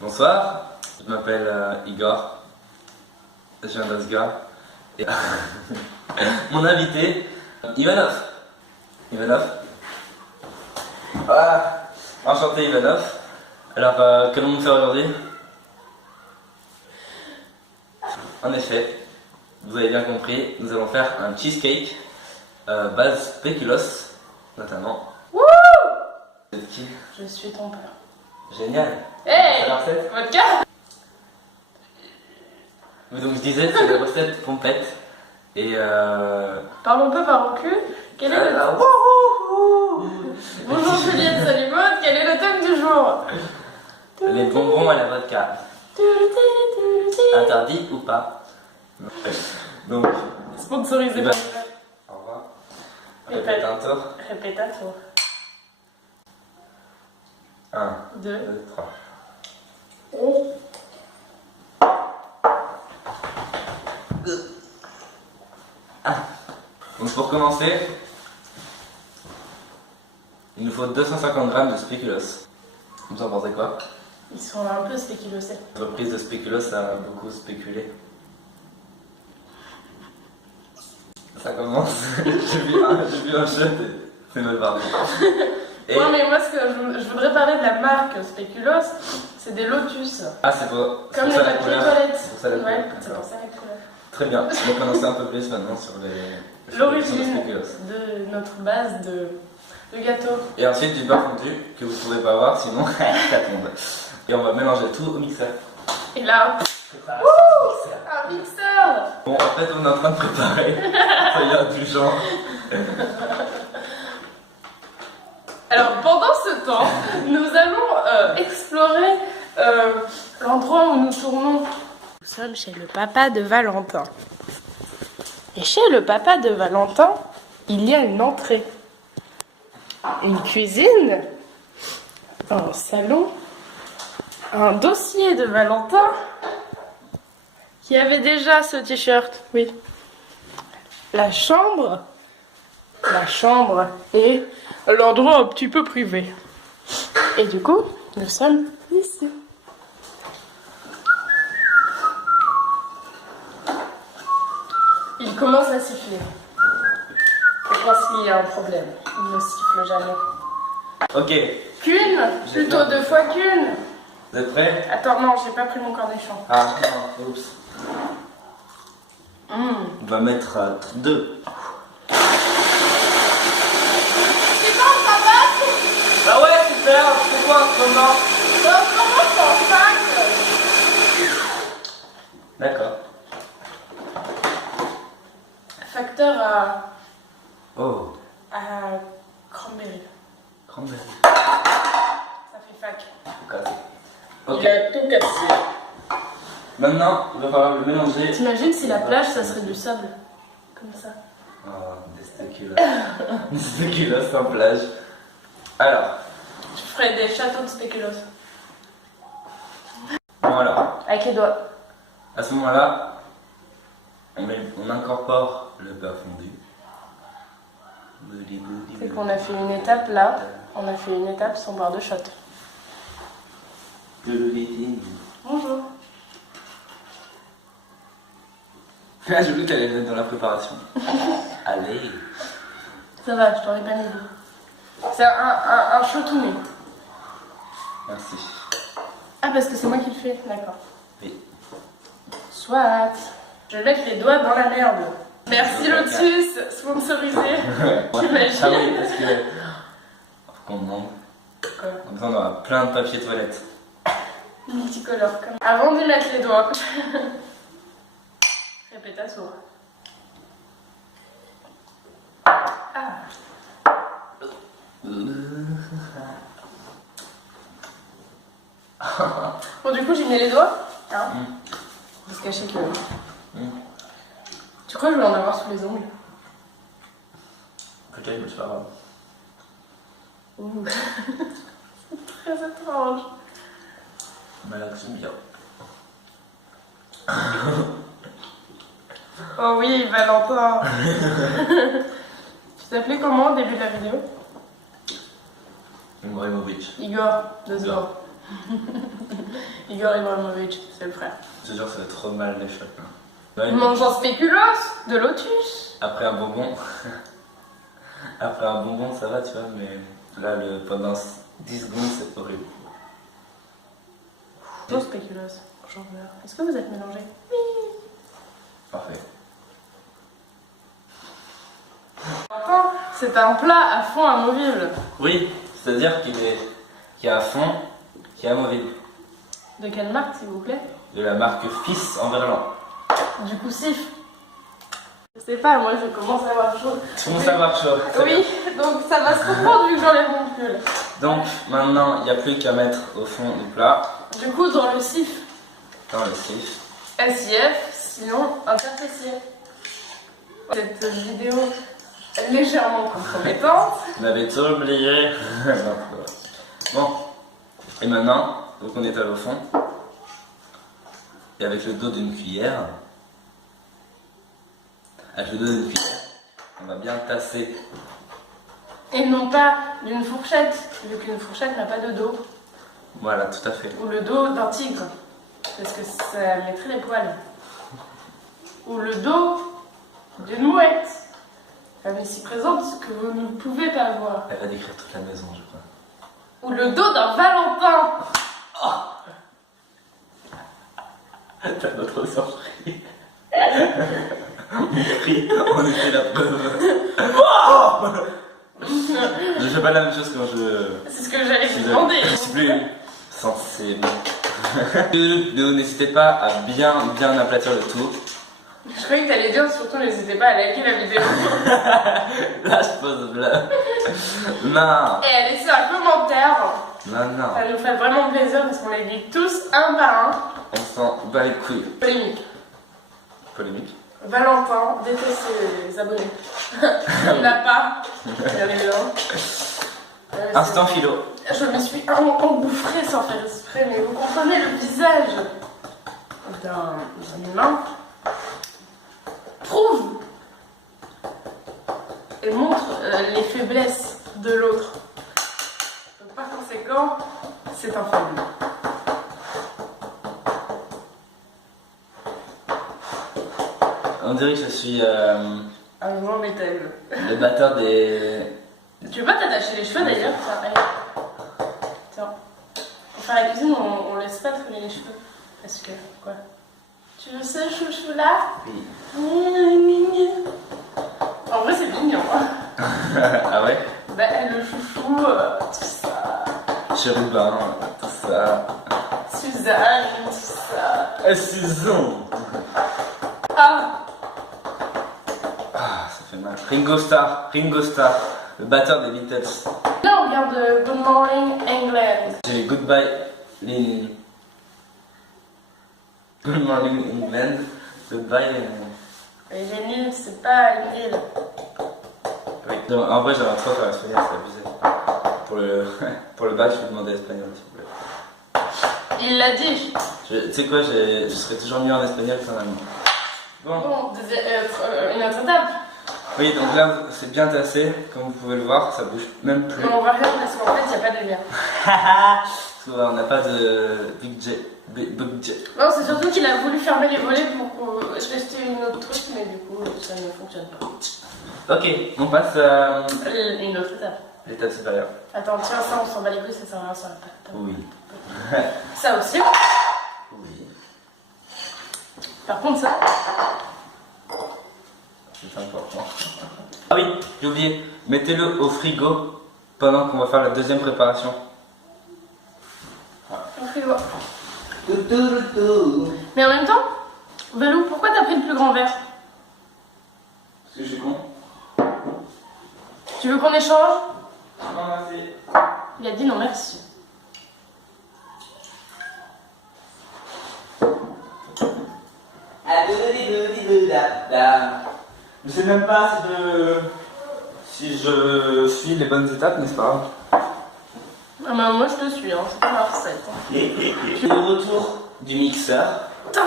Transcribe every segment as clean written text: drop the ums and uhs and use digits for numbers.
Bonsoir, je m'appelle Igor, je viens d'Asgard. Et mon invité, Ivanov. Ah, enchanté Ivanov. Alors, qu'allons-nous faire aujourd'hui? En effet, vous avez bien compris, nous allons faire un cheesecake base spéculoos, notamment. Wouh! Vous êtes qui? Je suis ton père. Génial. Hey! C'est la recette? Vodka! Mais donc je disais, c'est la recette pompette. Et Parlons peu, parlons cul. Quel est le... Bonjour Juliette Salimone, quel est le thème du jour? les bonbons à la vodka. Interdit ou pas? Donc, Sponsorisé eh ben, par... au revoir. Répète. Répète un tour. Répète à toi. 1, 2. 2, 3. Donc pour commencer, il nous faut 250 g de spéculoos. Vous en pensez quoi? Ils sont un peu spéculosés. La reprise de spéculoos, ça a beaucoup spéculé. Ça commence. J'ai vu un shot et c'est mal parti. Et... Ouais, mais moi, ce que je voudrais parler de la marque Spéculoos, c'est des lotus. Ah, c'est pour Comme les ça la papiers couleur. toilettes. C'est pour ça la couleur. Ouais, c'est D'accord. pour ça la couleur. Très bien. On va commencer un peu plus maintenant sur les L'origine spéculoos. de notre base de gâteau. Et ensuite du beurre fondu que vous ne pourrez pas voir sinon ça tombe. Et on va mélanger tout au mixeur. Et là, Préparation un mixeur! Bon, en fait, on est en train de préparer. Ça y est, du genre. Alors, pendant ce temps, nous allons explorer l'endroit où nous tournons. Nous sommes chez le papa de Valentin. Et chez le papa de Valentin, il y a une entrée, une cuisine, un salon, un dossier de Valentin qui avait déjà ce t-shirt, oui. La chambre et l'endroit un petit peu privé. Et du coup, nous sommes ici. Il commence à siffler. Je pense qu'il y a un problème. Il ne siffle jamais. Ok, Qu'une, plutôt 2 fois qu'une. vous êtes prêts? Attends, non, j'ai pas pris mon cornichon. Ah non, oups. On va mettre 2. C'est bon, ça passe? Ah ouais, super, c'est quoi en ce moment? On commence en 5. D'accord. Facteur Oh, à cranberry. cranberry. Ça fait fac. Ok. Il a tout cassé. Maintenant, il va falloir le mélanger. T'imagines si la plage, ça serait du sable? Comme ça. Oh, des spéculoos. Des spéculoos en plage. Alors, Je ferais des châteaux de spéculoos. bon alors, Avec les doigts. à ce moment-là, on incorpore le beurre fondu. C'est qu'on a fait une étape là, on a fait une étape sans boire de shot. Bonjour. Ah, j'ai vu que t'allais le mettre dans la préparation. Allez. Ça va, je t'aurais pas mis d'eau. C'est un chaud tout né. Merci. Ah, parce que c'est moi qui le fais, d'accord. Oui. Soit. Je vais mettre les doigts dans la merde. Merci Lotus, sponsorisé. T'imagines? Ah oui, parce que... Faut qu'on demande. Quoi? Comme ça, on aura plein de papier toilette. Multicolore comme. Avant d'y mettre les doigts. Répète à sourd. Ah. Bon, du coup, j'y mets les doigts. Hein? Faut se cacher que. Tu crois que je vais en avoir sous les ongles? Peut-être, mais c'est pas grave. Ouh. C'est très étrange. Mais là, c'est bien. Oh oui, Valentin. Tu t'appelais comment au début de la vidéo? Ibrahimovic. Igor, de Zor. Igor Ibrahimovic, c'est le frère. Je te jure, ça va trop mal les chocs. Mangeant spéculoos, de lotus. Après un bonbon. Après un bonbon, ça va, tu vois, mais là, pendant 10 secondes, c'est horrible. Bonjour spéculoos, j'en meurs. Est-ce que vous êtes mélangés? Oui. Parfait. Enfin, c'est un plat à fond amovible. Oui, c'est-à-dire qu'il est à fond, qui est amovible. De quelle marque, s'il vous plaît? De la marque Fils en Verlan. Du coup, sif. Je sais pas, moi je commence à avoir chaud. Tu commences à avoir chaud. Oui, donc ça va se reprendre vu que j'enlève mon pull. Donc maintenant, il n'y a plus qu'à mettre au fond du plat, Du coup, dans le sif, dans le sif. SIF, sinon interfessier. Cette vidéo est légèrement compromettante. Vous m'avez tout oublié. Bon, et maintenant, donc on étale au fond. Et avec le dos d'une cuillère, on va bien tasser. Et non pas d'une fourchette, vu qu'une fourchette n'a pas de dos. Voilà, tout à fait. Ou le dos d'un tigre, parce que ça mettrait les poils. Ou le dos d'une mouette, femme ici présente, que vous ne pouvez pas voir. Elle va décrire toute la maison, je crois. Ou le dos d'un Valentin. T'as notre surpris. On était la preuve. Je fais pas la même chose quand je... C'est ce que j'allais vous demander. Je suis plus sensible. N'hésitez pas à bien aplatir le tout. Je croyais que t'allais dire surtout n'hésitez pas à liker la vidéo. Là, je pose là. Non. Et à laisser un commentaire. Non. Ça nous fait vraiment plaisir parce qu'on les lit tous un par un. On s'en bat les couilles. Polémique. Polémique. Valentin déteste ses abonnés. Il n'a pas. Bien évidemment. Instant philo. Je me suis engouffrée sans faire exprès, mais vous comprenez le visage d'un humain prouve et montre les faiblesses de l'autre. Donc par conséquent, c'est un faible. On dirait que je suis Un grand métal. le batteur des... Tu veux pas t'attacher les cheveux d'ailleurs? Tiens, allez. Tiens. Pour faire la cuisine, on laisse pas traîner les cheveux. Parce que, quoi? Tu veux ce chouchou là? Oui. En vrai, c'est mignon. Hein. Ah ouais? Bah, le chouchou, tout ça. Chérubin, tout ça. Suzanne, tout ça. Susan. Ah! Ah, ça fait mal. Ringo Starr, le batteur des Beatles. Là, on regarde Good Morning England. J'ai Goodbye Lynn. Good morning England. Goodbye. Mais j'ai nul, c'est pas une île. Oui. Donc, en vrai, j'aimerais trop faire l'espagnol, c'est abusé. Pour le bac, je vais demander l'espagnol, s'il vous plaît. Il l'a dit. Tu sais quoi, je serais toujours mieux en espagnol qu'en allemand. Bon. Bon, une autre étape. Oui, donc là, c'est bien tassé, comme vous pouvez le voir, ça bouge même plus. Mais on va rien parce qu'en fait, il n'y a pas de lumière. Parce qu'on n'a pas de budget. Non, c'est surtout qu'il a voulu fermer les volets pour tester une autre truc, mais du coup, ça ne fonctionne pas. Ok, on passe à Une autre étape. l'étape supérieure. Attends, tiens, ça, on s'en bat les couilles, ça sert à rien, ça va pas. Oui. Ça aussi. Oui. Par contre, ça. C'est important. Ah oui, j'ai oublié. Mettez-le au frigo pendant qu'on va faire la deuxième préparation. Au frigo. Mais en même temps, Valou, pourquoi t'as pris le plus grand verre? Parce que je suis con. Tu veux qu'on échange? Non, merci. Il a dit non merci. Je sais même pas si je suis les bonnes étapes, n'est-ce pas? Ah bah moi je le suis, hein. C'est pas ma recette. Hein. Le retour du mixeur. C'est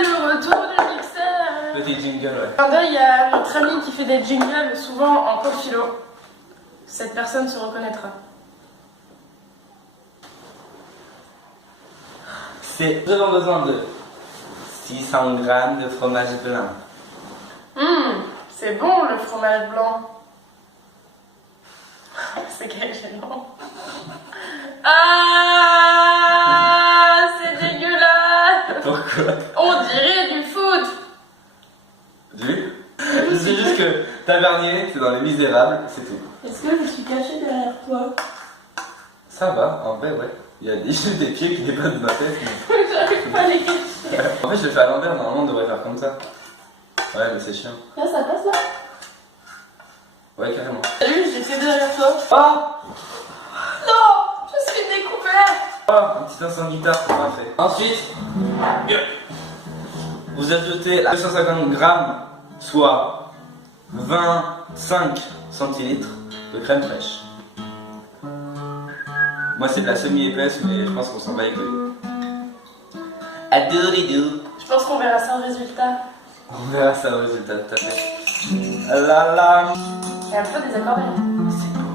le retour du mixeur. Petit jingle, ouais. Là, il y a notre ami qui fait des jingles souvent en cours philo. Cette personne se reconnaîtra. Nous avons besoin de 600 grammes de fromage blanc. C'est bon le fromage blanc. C'est quel gênant. Ah, c'est dégueulasse. Pourquoi? On dirait du foot. Du? Je sais juste que Tavernier, c'est dans Les Misérables, c'est tout. Est-ce que je suis cachée derrière toi? Ça va, en vrai, ouais. Il y a juste des pieds qui dépassent de ma tête. Mais... J'arrive pas à les cacher. En fait, je le fais à l'envers, normalement, on devrait faire comme ça. Ouais, mais c'est chiant. Là, ça passe là? Ouais, carrément. Salut, j'étais derrière toi. Ah! Non, je suis découverte. Ah, un petit instant guitare, c'est parfait. Ensuite, vous ajoutez 250 grammes, soit 25 centilitres de crème fraîche. Moi, c'est de la semi-épaisse, mais je pense qu'on s'en bat les couilles. Adoulidou. Je pense qu'on verra ça au résultat. On verra ça au résultat, tout à fait. Là là. Et un peu désaccordé. C'est beau.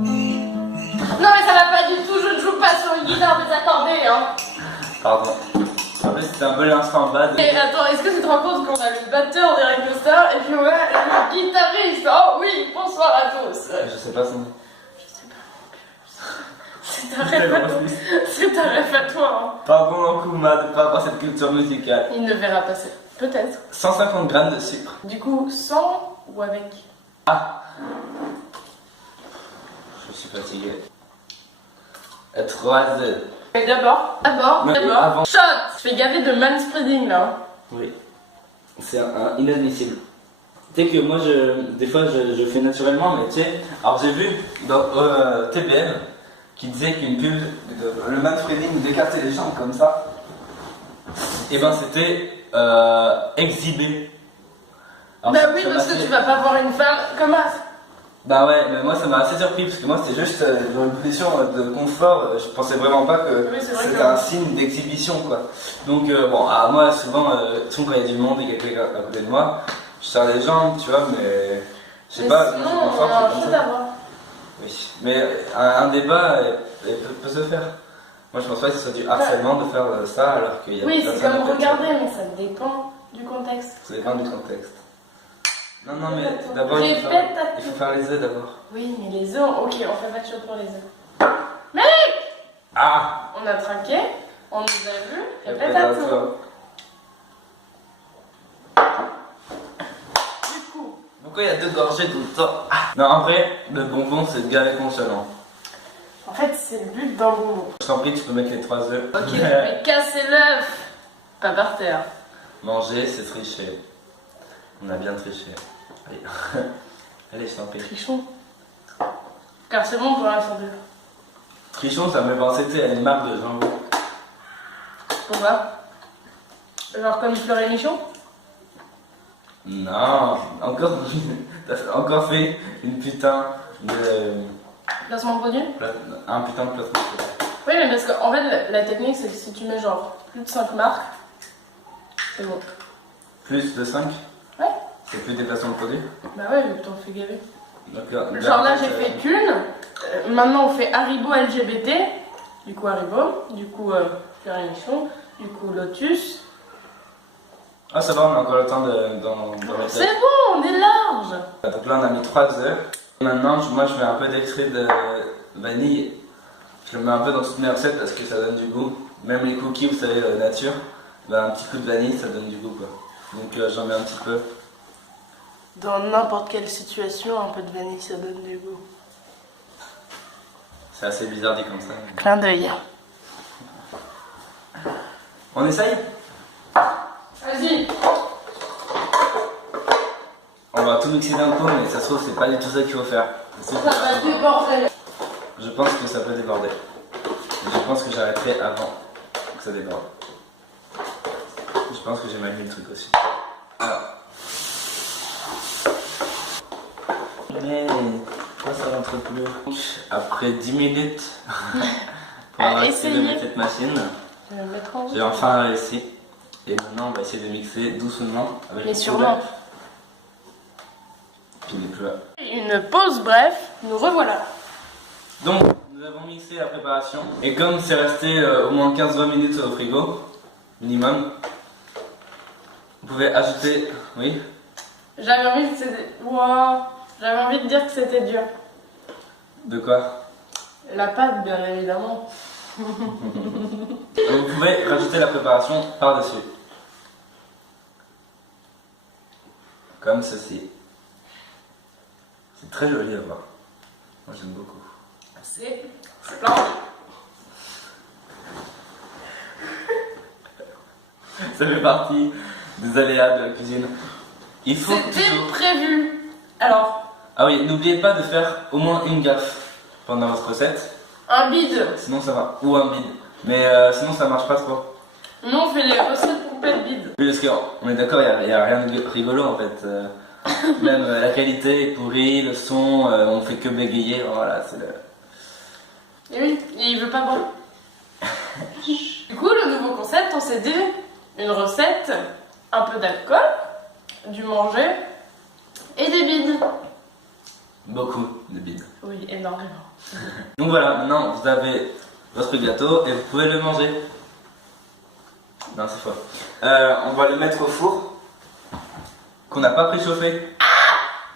Non mais ça va pas du tout, je ne joue pas sur une guitare désaccordée hein. Pardon. En plus, c'était un peu l'instant bad. Et attends, est-ce que tu te rends compte qu'on a le batteur de Ringo Starr et puis on a le guitariste? Oh oui, bonsoir à tous. Je sais pas son nom. Je sais pas. C'est un rêve à toi. C'est un rêve à toi hein. Pardon, Nkouma, de pas avoir cette culture musicale. Il ne verra passer. Peut-être. 150 grammes de sucre. Du coup, sans ou avec? Ah. Je suis fatigué. 3 œufs. Mais d'abord, avant. shot. Je fais gaver de manspreading là. Oui. C'est inadmissible. Tu sais que moi, des fois, je fais naturellement, mais tu sais. Alors, j'ai vu dans TBL qui disait qu'une pub, le manspreading d'écarter les jambes comme ça, et ben c'était exhibé. Alors, Bah oui, parce que tu vas pas voir une femme comme ça. Bah ouais, mais moi ça m'a assez surpris parce que moi c'était juste dans une position de confort, je pensais vraiment pas que Oui, c'est vrai c'était que- un signe d'exhibition quoi. Donc bon, moi souvent, souvent quand il y a du monde et quelqu'un à côté de moi, je serre les jambes, tu vois, mais je sais Mais pas, sinon, moi, on c'est confort, a c'est un comme shot ça. à voir. Oui, mais un débat peut se faire. Moi je pense pas que ce soit du harcèlement de faire ça alors qu'il y a Oui, c'est personne comme à côté. regarder, mais ça dépend du contexte. Ça dépend du contexte. Non, mais Répète-toi. d'abord il faut Répète ta il faut faire les œufs d'abord. Oui, mais les œufs, ok, on fait pas de shot pour les œufs. Ah! On a trinqué, on nous a vu, répète Répète à à tout. toi. Du coup, Pourquoi il y a 2 gorgées tout le temps? Non, en vrai, le bonbon c'est de gaver constamment. en fait, c'est le but d'un bonbon. Je t'en prie, tu peux mettre les 3 œufs. Ok, je vais casser l'œuf. Pas par terre. Manger, c'est tricher. On a bien triché. Allez, allez, je t'en prie. Trichon. Car c'est bon pour la santé. Trichon, ça me fait penser à une marque de jambon. Pourquoi? Genre comme Fleur et Michon? Non, encore, t'as encore fait une putain de. Placement produit? Un putain de placement. Oui, mais parce qu'en fait, la technique, c'est que si tu mets genre plus de 5 marques, c'est bon. Plus de 5? Ouais. C'est plus des placements de produits? Bah ouais, vu que t'en fais gaver. D'accord. Genre là, j'ai fait qu'une. Maintenant, on fait Haribo LGBT. Du coup, Haribo. Du coup, Fleur et Michon. Du coup, Lotus. Ah, ça va, on a encore le temps d'en mettre. C'est bon, on est large. Donc là, on a mis 3 œufs. Maintenant, moi, je mets un peu d'extrait de vanille. Je le mets un peu dans toutes mes recettes parce que ça donne du goût. Même les cookies, vous savez, nature, ben, un petit coup de vanille, ça donne du goût, quoi. Donc j'en mets un petit peu. Dans n'importe quelle situation, un peu de vanille, ça donne du goût. C'est assez bizarre dit comme ça. Clin d'œil. On essaye? Vas-y. On va tout mixer d'un coup, mais ça se trouve, c'est pas du tout ça qu'il faut faire. Ça va déborder. Je pense que ça peut déborder. Je pense que j'arrêterai avant que ça déborde. Je pense que j'ai mal mis le truc aussi. Alors. Mais pourquoi ça rentre plus? Après 10 minutes pour avoir essayé de mettre cette machine, Je vais le mettre en j'ai enfin réussi. Et maintenant on va essayer de mixer doucement avec Mais le sûrement. poulet. Puis il est plus là. Une pause bref, nous revoilà. Donc, nous avons mixé la préparation. Et comme c'est resté au moins 15-20 minutes au frigo, minimum, vous pouvez ajouter. Oui. J'avais envie que c'était. Wow. J'avais envie de dire que c'était dur. De quoi? La pâte, bien évidemment. Vous pouvez rajouter la préparation par-dessus. Comme ceci. C'est très joli à voir. Moi j'aime beaucoup. C'est splendide. Ça fait partie des aléas de la cuisine. Il faut C'était toujours... prévu. Alors, Ah oui, n'oubliez pas de faire au moins une gaffe pendant votre recette. un bide. Sinon ça va. Ou un bide. Mais sinon ça marche pas trop. Nous, on fait les recettes complètes bides. Oui, parce qu'on est d'accord, il n'y a rien de rigolo en fait. Même la qualité est pourrie, le son, on fait que bégayer. Voilà, c'est le... Et oui, et il veut pas boire. Du coup, le nouveau concept, on s'est dit une recette, un peu d'alcool, du manger et des bides. Beaucoup de bides. Oui, énormément. Donc voilà, maintenant vous avez votre gâteau et vous pouvez le manger. Non, c'est faux. On va le mettre au four qu'on n'a pas préchauffé.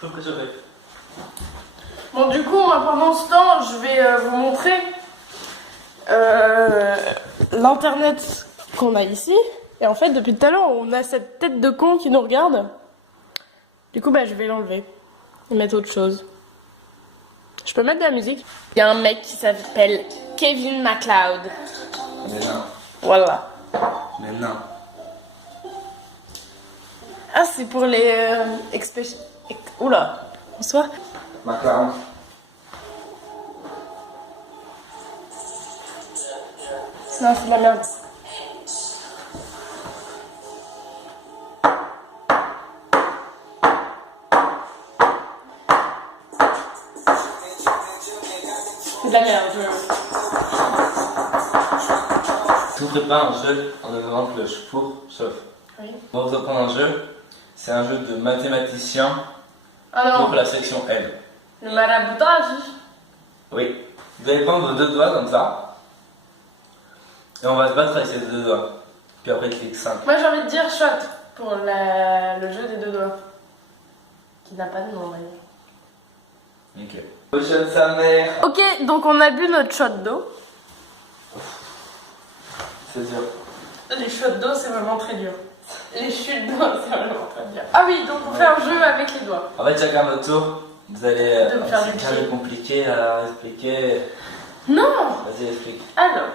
Faut préchauffer. Bon, du coup, moi, pendant ce temps, je vais vous montrer l'internet qu'on a ici. Et en fait, depuis tout à l'heure, on a cette tête de con qui nous regarde. Du coup, bah, je vais l'enlever et mettre autre chose. Je peux mettre de la musique. Il y a un mec qui s'appelle Kevin MacLeod. Mais non, Voilà. mais non. Ah, c'est pour les Oula. Bonsoir. McLaren. Non, c'est de la merde. C'est de la merde. Tout prépare un jeu en attendant que le four chauffe. Oui. On va vous apprendre un jeu. C'est un jeu de mathématiciens Ah pour non, la section L. le maraboutage. Oui. Vous allez prendre vos deux doigts comme ça. Et on va se battre avec ces deux doigts. Puis après, clique 5. Moi, j'ai envie de dire shot pour le jeu des deux doigts. Qui n'a pas de nom, d'ailleurs. Nickel. Potion sa mère. Ok, donc on a bu notre shot d'eau. C'est dur. Les shots d'eau, c'est vraiment très dur. Les chutes d'eau, c'est vraiment très dur. Ah oui, donc on fait un jeu avec les doigts. En fait, chacun votre tour. Vous allez. De me faire c'est du carré pied. compliqué à expliquer. Non. Vas-y, explique. Alors,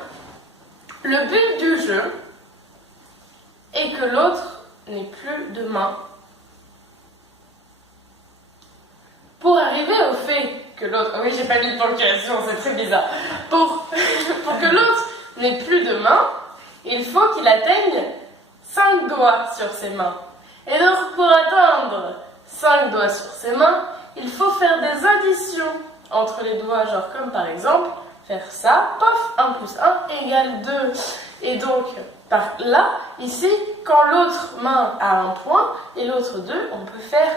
le but du jeu est que l'autre n'ait plus de main. Pour arriver au fait que l'autre... Oui, j'ai pas mis de ponctuation, c'est très bizarre. Pour que l'autre n'ait plus de main, il faut qu'il atteigne 5 doigts sur ses mains. Et donc, pour atteindre 5 doigts sur ses mains, il faut faire des additions entre les doigts, genre comme par exemple, faire ça, paf, 1 plus 1 égale 2. Et donc, par là, ici, quand l'autre main a un point et l'autre 2, on peut faire...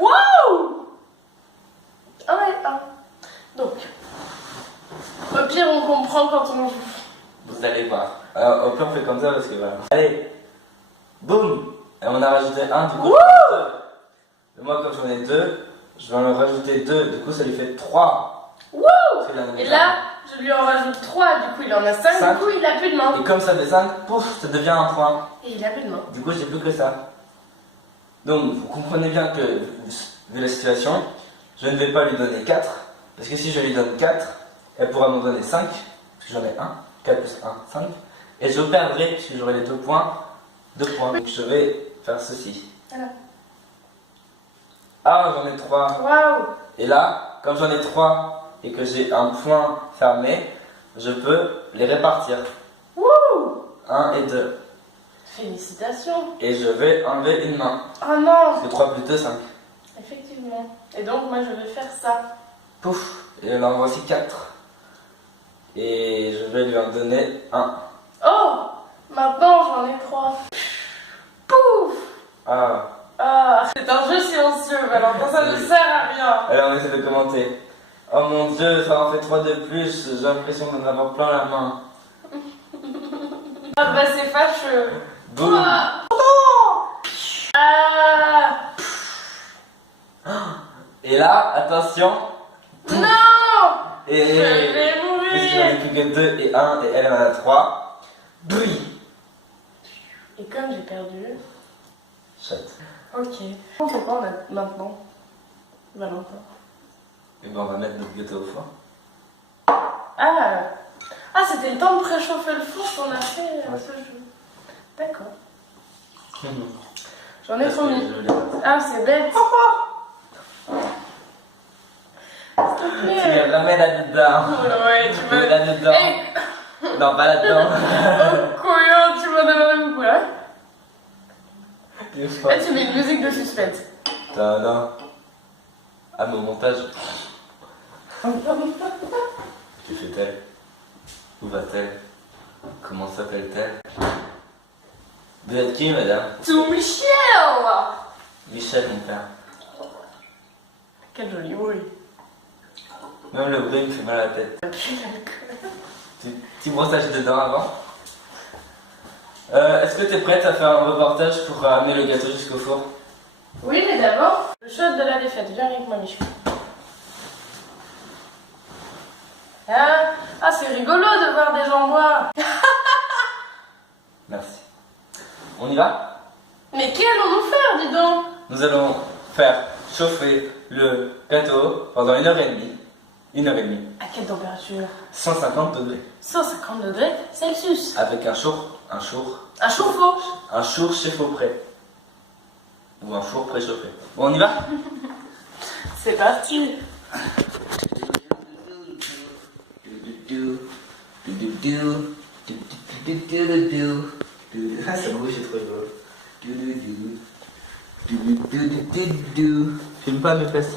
Waouh! 1 et 1. Donc, au pire, on comprend quand on joue. Vous allez voir. Alors, au pire, on fait comme ça parce que voilà. Allez, boum. Et on a rajouté un, du coup. Deux. Et moi, comme j'en ai 2, je vais en rajouter 2. Du coup, ça lui fait 3. Wouh! Parce qu'il en a Et déjà là, je lui en rajoute 3, du coup, il en a 5, Cinq. du coup, il a plus de main. un. Et comme ça fait 5, pouf, ça devient un point. Et il a plus de main. Du coup, j'ai plus que ça. Donc, vous comprenez bien que, vu la situation, je ne vais pas lui donner 4. Parce que si je lui donne 4, elle pourra m'en donner 5. Parce que j'en ai 1. 4 plus 1, 5. Et je perdrai, puisque j'aurai les 2 points. 2 points. Donc, je vais faire ceci. Voilà. Ah, j'en ai 3. Waouh! Et là, comme j'en ai 3 et que j'ai un point fermé, je peux les répartir. Wouh! 1 et 2. Félicitations! Et je vais enlever une main. Oh non! Parce que 3 plus 2, 5. Effectivement. Et donc, moi, je vais faire ça. Pouf. Et là, en voici 4. Et je vais lui en donner 1. Oh! Maintenant, j'en ai 3. Pouf! Ah. Ah, c'est un jeu silencieux, Valentin, ça ne sert à rien. Allez, on essaie de commenter. Oh mon dieu, ça en fait 3 de plus, j'ai l'impression d'en avoir plein la main. Ah bah c'est fâcheux. Boum. Ah Et là, attention. non. Et Je vais puisqu'il mourir. en a plus que 2 et 1 et elle en a 3. Bruit. Et comme j'ai perdu. Chatte. Ok. On fait quoi maintenant, Valentin? Et ben on va mettre notre gâteau au four. Ah, c'était le temps de préchauffer le four qu'on a fait ce jeu. D'accord. J'en ai trop mis. Ah, c'est bête. S'il te Tu plaît. remets là-dedans. Ouais, tu Mets me. là-dedans. Hey, Non, pas là-dedans. oh, couillon, tu m'en as même coup là. Une Là, fois. tu mets une musique de suspense. Tadam. Ah, mon montage. Que fait-elle? Où va-t-elle? Comment s'appelle-t-elle? Vous êtes qui, madame? Tout Michel. Michel, mon père. Quel joli bruit. Même le bruit me fait mal à la tête. Puis l'alcool. Petit brossage de dents avant. Est-ce que tu es prête à faire un reportage pour amener le gâteau jusqu'au four? Oui, mais d'abord, le shot de la défaite. Viens avec moi, Michel. Ah, c'est rigolo de voir des gens boire. Merci. On y va? Mais qu'allons-nous faire, dis donc? Nous allons faire chauffer le gâteau pendant 1h30. 1h30. À quelle température? 150 degrés. 150 degrés Celsius. Avec un Un chauffe-eau. four chez Fauprès. Ou un four préchauffé. Bon, on y va? C'est parti. Ah, ça bouge, c'est trop rigolo. Filme pas mes fesses.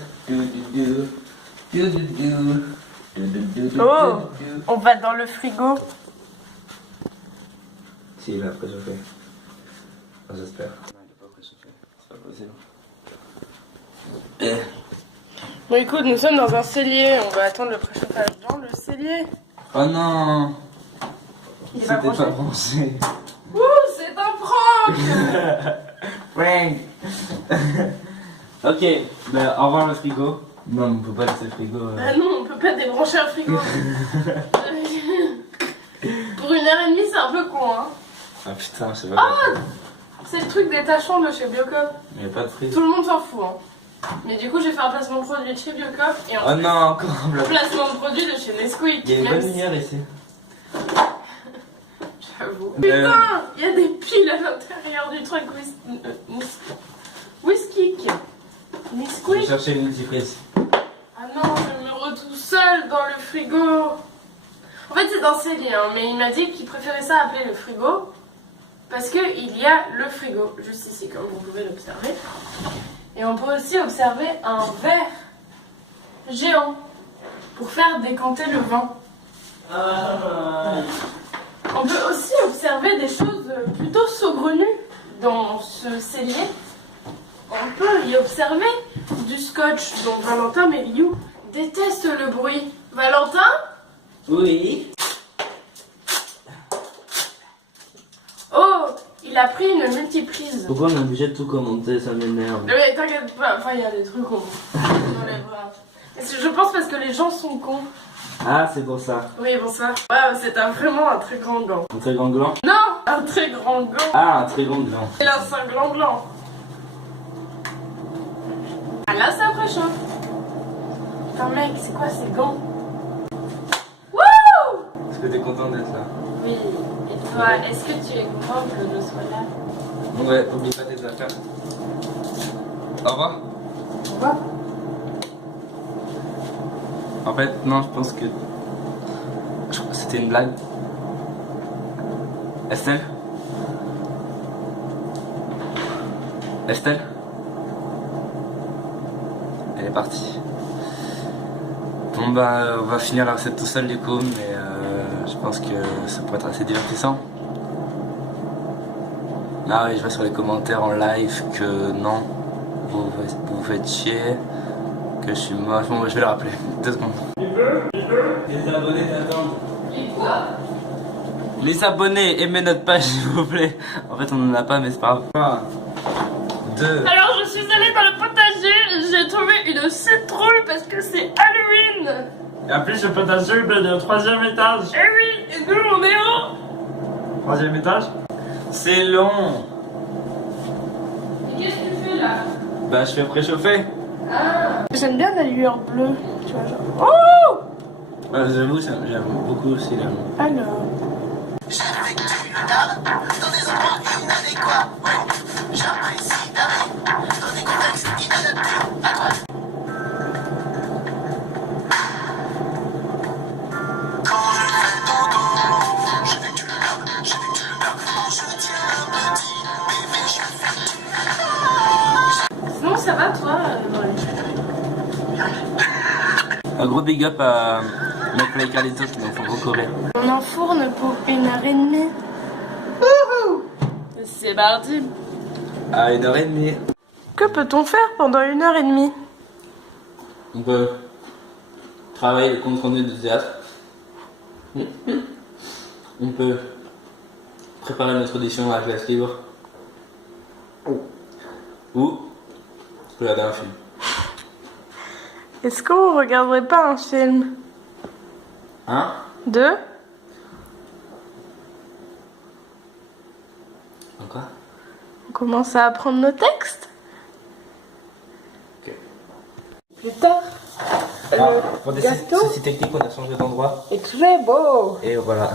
Oh, on va dans le frigo. Si, il a préchauffé. Enfin, j'espère. Non, il a pas préchauffé. C'est pas possible. Bon, écoute, nous sommes dans un cellier. On va attendre le préchauffage dans le cellier. Oh non! Il est pas C'était branché. pas branché. Ouh, c'est un prank. Frank! Ok, ben, au revoir le frigo. Non, on peut pas laisser le frigo. Ah non, on peut pas débrancher un frigo. Pour 1h30, c'est un peu con, hein. Ah putain, je sais pas. C'est le truc détachant de chez Biocop. Il n'y a pas de frigo. Tout le monde s'en fout, hein. Mais du coup, j'ai fait un placement de produit de chez Biocop et Oh un non, encore un bloc. placement de produit de chez Nesquik. Il y a une Même bonne si- lumière ici. J'avoue. Putain, il y a des piles à l'intérieur du truc whisky. Je vais Nesquik. chercher une multiprise. Ah non, je me retrouve seule dans le frigo. En fait, c'est dans cellier, hein, mais il m'a dit qu'il préférait ça appeler le frigo parce qu'il y a le frigo juste ici, comme vous pouvez l'observer. Et on peut aussi observer un verre géant pour faire décanter le vin. On peut aussi observer des choses plutôt saugrenues dans ce cellier. On peut y observer du scotch dont Valentin Mériou déteste le bruit. Valentin? Oui. Oh, il a pris une multiprise. Pourquoi on est obligé de tout commenter? Ça m'énerve. Mais t'inquiète pas, enfin il y a des trucs qu'on enlèvera. Je pense parce que les gens sont cons. Ah, c'est pour ça. Oui, bonsoir. Ouais, c'est vraiment un très grand gland. Un très grand gland? Non, un très grand gland. Ah, un très grand gland. Et là, c'est un grand gland. Ah là, ça préchauffe. Putain, mec, c'est quoi ces gants? Wouh! Est-ce que t'es content d'être là? Oui, et toi, est-ce que tu es content que je sois là? Ouais, oublie pas tes affaires. Au revoir. Au revoir. En fait, non, je pense que c'était une blague. Estelle? Estelle? Elle est partie. Bon bah, on va finir la recette tout seul du coup, mais je pense que ça pourrait être assez divertissant. Ah oui, je vois sur les commentaires en live que non, vous faites chier, que je suis moche. Bon, je vais le rappeler. 2 secondes. Les abonnés t'attendent. Et quoi? Les abonnés, aimez notre page s'il vous plaît. En fait, on en a pas, mais c'est pas grave. 1, 2. Alors, je suis allée dans le potager, j'ai trouvé une citrouille parce que c'est Halloween. Et en plus, le potager, il est au 3e étage. Eh oui, et nous on est où? 3e étage? C'est long. Et qu'est-ce que tu fais là? Bah, je fais préchauffer. Ah, j'aime bien la lueur bleue, tu vois, genre. Oh! J'avoue, j'aime beaucoup aussi là. Alors. Sinon, ça va toi? Un gros big up à notre collègue Carlito qui nous font beaucoup rire. On enfourne pour 1h30. Wouhou! C'est parti. À 1h30. Que peut-on faire pendant 1h30? On peut travailler le compte rendu de théâtre. On peut préparer notre audition à la classe libre. Ou on peut regarder un film. Est-ce qu'on regarderait pas un film? 1, 2? Encore. On commence à apprendre nos textes? Ok. Plus tard. Pour des gâteau soucis techniques, on a changé d'endroit. est très beau. Et voilà.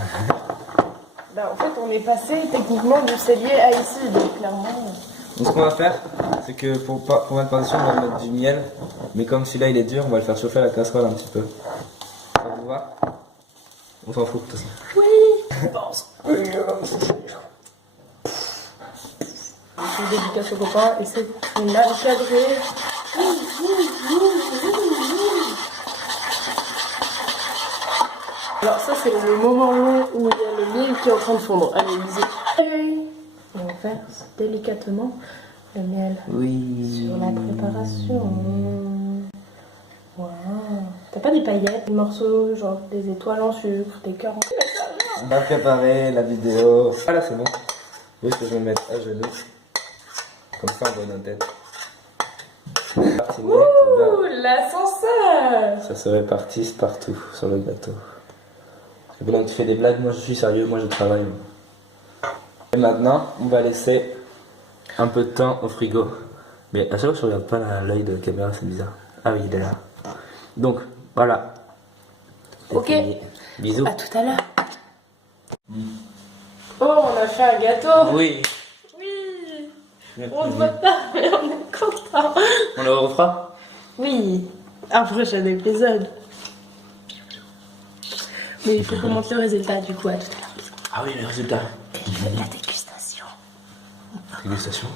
Ben, en fait, on est passé techniquement du cellier à ici, donc clairement. Donc ce qu'on va faire, c'est que pour mettre par-dessus, on va mettre du miel. Mais comme celui-là il est dur, on va le faire chauffer à la casserole un petit peu. Ça vous va? On s'en fout de toute façon. Oui, je pense. Je suis dédicace aux copains et c'est mal cadré. Alors ça c'est le moment où il y a le miel qui est en train de fondre. Allez, lisez. Et on verse délicatement le miel Oui. sur la préparation. Waouh. T'as pas des paillettes, des morceaux, genre des étoiles en sucre, des cœurs en sucre? On va préparer la vidéo. Ah là c'est bon. Oui, que je vais me mettre à genoux. Comme ça on voit notre tête. Ouh, l'ascenseur! Ça se répartisse partout sur le gâteau. Parce que pendant que tu fais des blagues, moi je suis sérieux, moi je travaille. Et maintenant, on va laisser un peu de temps au frigo. Mais à chaque fois, je regarde pas l'œil de la caméra, c'est bizarre. Ah oui, il est là. Donc, voilà. C'est Ok. fini. Bisous. À tout à l'heure. Oh, on a fait un gâteau. Oui. Oui. On ne voit pas, mais on est content. On le refera? Oui. Un prochain épisode. Mais il faut qu'on montre le résultat du coup à tout à l'heure. Ah oui, le résultat. La dégustation. Dégustation.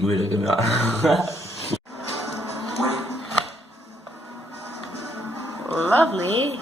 Oui, la caméra. Lovely.